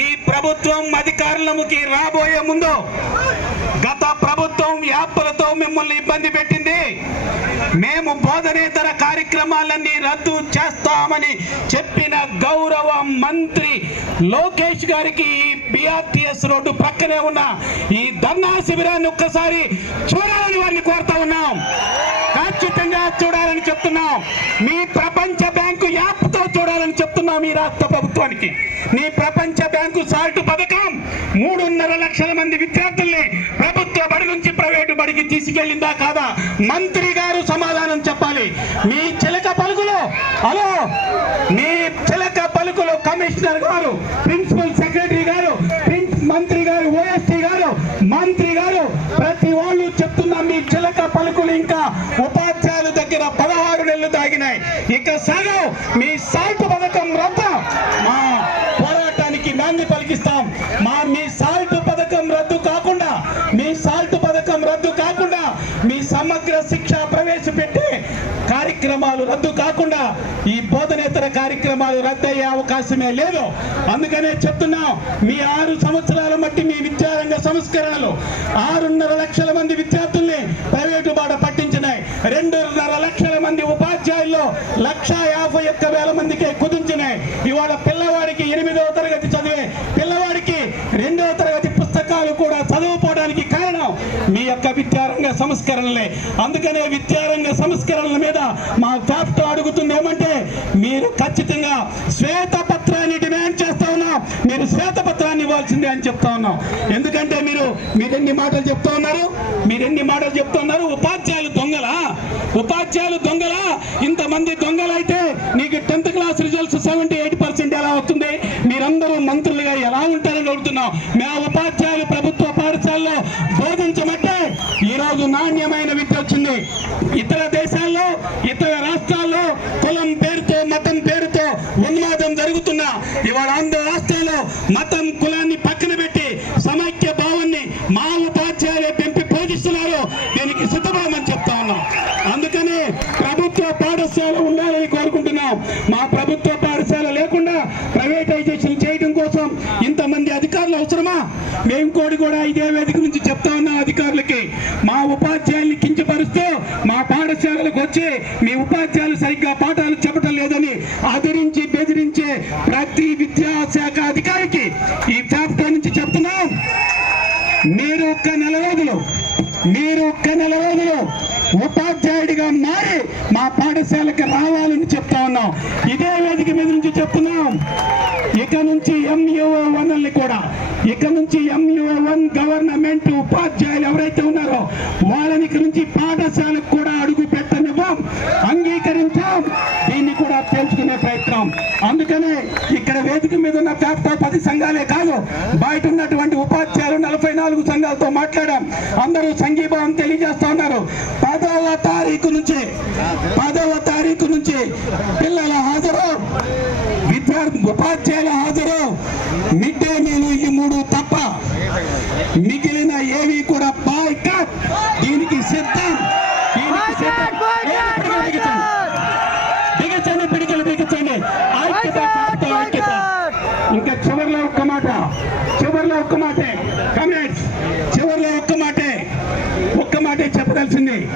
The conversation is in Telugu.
ఈ ప్రభుత్వం అధికారులముకి రాబోయే ముందు గత ప్రభుత్వం యాప్లతో మిమ్మల్ని ఇబ్బంది పెట్టింది. మేము బోధనేతర కార్యక్రమాలన్నీ రద్దు చేస్తామని చెప్పిన గౌరవ మంత్రి లోకేష్ గారికి ఈ బిఆర్టీఎస్ రోడ్డు పక్కనే ఉన్న ఈ ధర్నా శిబిరాన్ని ఒక్కసారి చూడాలని వారిని కోరుతా ఉన్నాం. ఖచ్చితంగా చూడాలని చెప్తున్నాం. మీ చూడాలని చెప్తున్నాం ఈ రాష్ట్ర ప్రభుత్వానికి. నీ ప్రపంచ బ్యాంకు సాల్ట్ పథకం మూడున్నర లక్షల మంది విద్యార్థుల్ని ప్రభుత్వ బడి నుంచి ప్రైవేటు బడికి తీసుకెళ్ళిందా కాదా? మంత్రి గారు సమాధానం చెప్పాలి. మీ చిలక పలుకులు హలో? మీ చిలక పలుకులు కమిషనర్ గారు ప్రిన్సిపల్ సెక్రటరీ గారు మంత్రి గారు ఓఎస్టీ గారు మంత్రి గారు ప్రతి వాళ్ళు చెప్తున్న మీ చిలక పలుకులు ఇంకా ఉపాధ్యాయుల దగ్గర పదహారు ఉన్నాయి. ఇక సగం మీ సాల్ట్ పథకం రద్దు. మా పోరాటానికి నాంది పలికిస్తాం. మా మీ సాల్ట్ పథకం రద్దు కాకుండా మీ సాల్ట్ పథకం రద్దు కాకుండా మీ సమగ్ర శిక్ష ప్రవేశపెట్టి కార్యక్రమాలు రద్దు కాకుండా ఈ బోధనేతర కార్యక్రమాలు రద్దయ్యే అవకాశమే లేదు. అందుకనే చెప్తున్నాం మీ ఆరు సంవత్సరాల మట్టి మీ విద్యారంగ సంస్కరణలు. ఆరున్నర లక్షల మంది విద్యార్థులు ప్రైవేటు బాట పట్టించినాయి రెండున్నర లక్షల మంది ఉపాధ్యాయుల్లో లక్ష యాభై ఒక్క వేల మీ యొక్క విద్యారంగ సంస్కరణలే. అందుకనే విద్యారంగ సంస్కరణల మీద మా ఫ్యాప్ట్ అడుగుతుంది ఏమంటే మీరు ఖచ్చితంగా శ్వేత పత్రాన్ని డిమాండ్ చేస్తా ఉన్నాం. మీరు శ్వేత పత్రాన్ని ఇవ్వాల్సిందే అని చెప్తా ఉన్నాం. ఎందుకంటే మీరు మీరెన్ని మాటలు చెప్తా ఉన్నారు? మీరెన్ని మాటలు చెప్తా ఉన్నారు? ఉపాధ్యాయులు దొంగలా? ఉపాధ్యాయులు దొంగలా? ఇంతమంది దొంగలైతే నీకు tenth class results seventy eight percent ఎలా వస్తుంది? మీరందరూ మంత్రులుగా ఎలా ఉంటారని అడుగుతున్నాం. మా ఉపాధ్యాయులు ప్రభుత్వ పాఠశాలలో బోధించమంటే ఈరోజు రోజు నాణ్యమైన విద్య వచ్చింది. ఇతర దేశాల్లో ఇతర రాష్ట్రాల్లో కులం పేరుతో మతం పేరుతో ఉన్మాదం జరుగుతున్నా. ఇవాళ ఆంధ్ర రాష్ట్రంలో మతం కులాన్ని పక్కన పెట్టి సమైక్య భావాన్ని మా ఉపాధ్యాయులు పెంపి పోషిస్తున్నారు. దీనికి సిద్ధమని చెప్తా ఉన్నాం. అందుకని ప్రభుత్వ పాఠశాల ఉండాలని కోరుకుంటున్నాం. మా ప్రభుత్వ పాఠశాల లేకుండా ప్రైవేటైజేషన్ చేయడం కోసం ఇంతమంది అధికారులు అవసరమా? మేము కోడి కూడా ఇదే వేదిక నుంచి చెప్తా ఉన్నాం. అధికారులకి మా ఉపాధ్యాయుల్ని కించపరుస్తూ మా పాఠశాలలకు వచ్చి మీ ఉపాధ్యాయులు సరిగ్గా పాఠాలు చెప్పటం లేదని ఆదరించి బెదిరించే ప్రతి విద్యాశాఖ అధికారికి ఈ జాబితా నుంచి చెప్తున్నాం. మీరు ఒక్క నెల రోజులు మీరు ఒక్క నెల రోజులు ఉపాధ్యాయుడిగా మారి మా పాఠశాలకు రావాలని చెప్తా ఉన్నాం. ఇదే వేదిక మీద నుంచి చెప్తున్నాం ఇక నుంచి ఎంయూఓ వన్ కూడా ఇక నుంచి వన్ గవర్నమెంట్ ఉపాధ్యాయులు ఎవరైతే ఉన్నారో వాళ్ళని గురించి పాఠశాలకు కూడా అడుగు పెట్టనివ్వం అంగీకరించాం. దీన్ని కూడా తెలుసుకునే ప్రయత్నం. అందుకనే ఇక్కడ వేదిక మీద ఉన్న ఫ్యాక్టర్ పది సంఘాలే కాదు బయట ఉన్నటువంటి ఉపాధ్యాయులు నలభై నాలుగు సంఘాలతో మాట్లాడాం. అందరూ సంఘీభావం తెలియజేస్తా ఉన్నారు. పదవ తారీఖు నుంచి పదవ తారీఖు నుంచి పిల్లల హాజరు విద్యార్థి ఉపాధ్యాయుల హాజరు. మిడ్ డే మీల్ ఈ మూడు తప్ప మిగిలిన ఏవి కూడా బాయ్కాట్ దీనికి సిద్ధం. దీనికి సిద్ధం. ఏమి పిడికిలు ఐక్యత ఇంకా చివరిలో ఒక్క మాట చివరిలో ఒక్క మాటే. కమెంట్స్ చివరిలో ఒక్క మాటే. ఒక్క మాటే చెప్పదలసింది.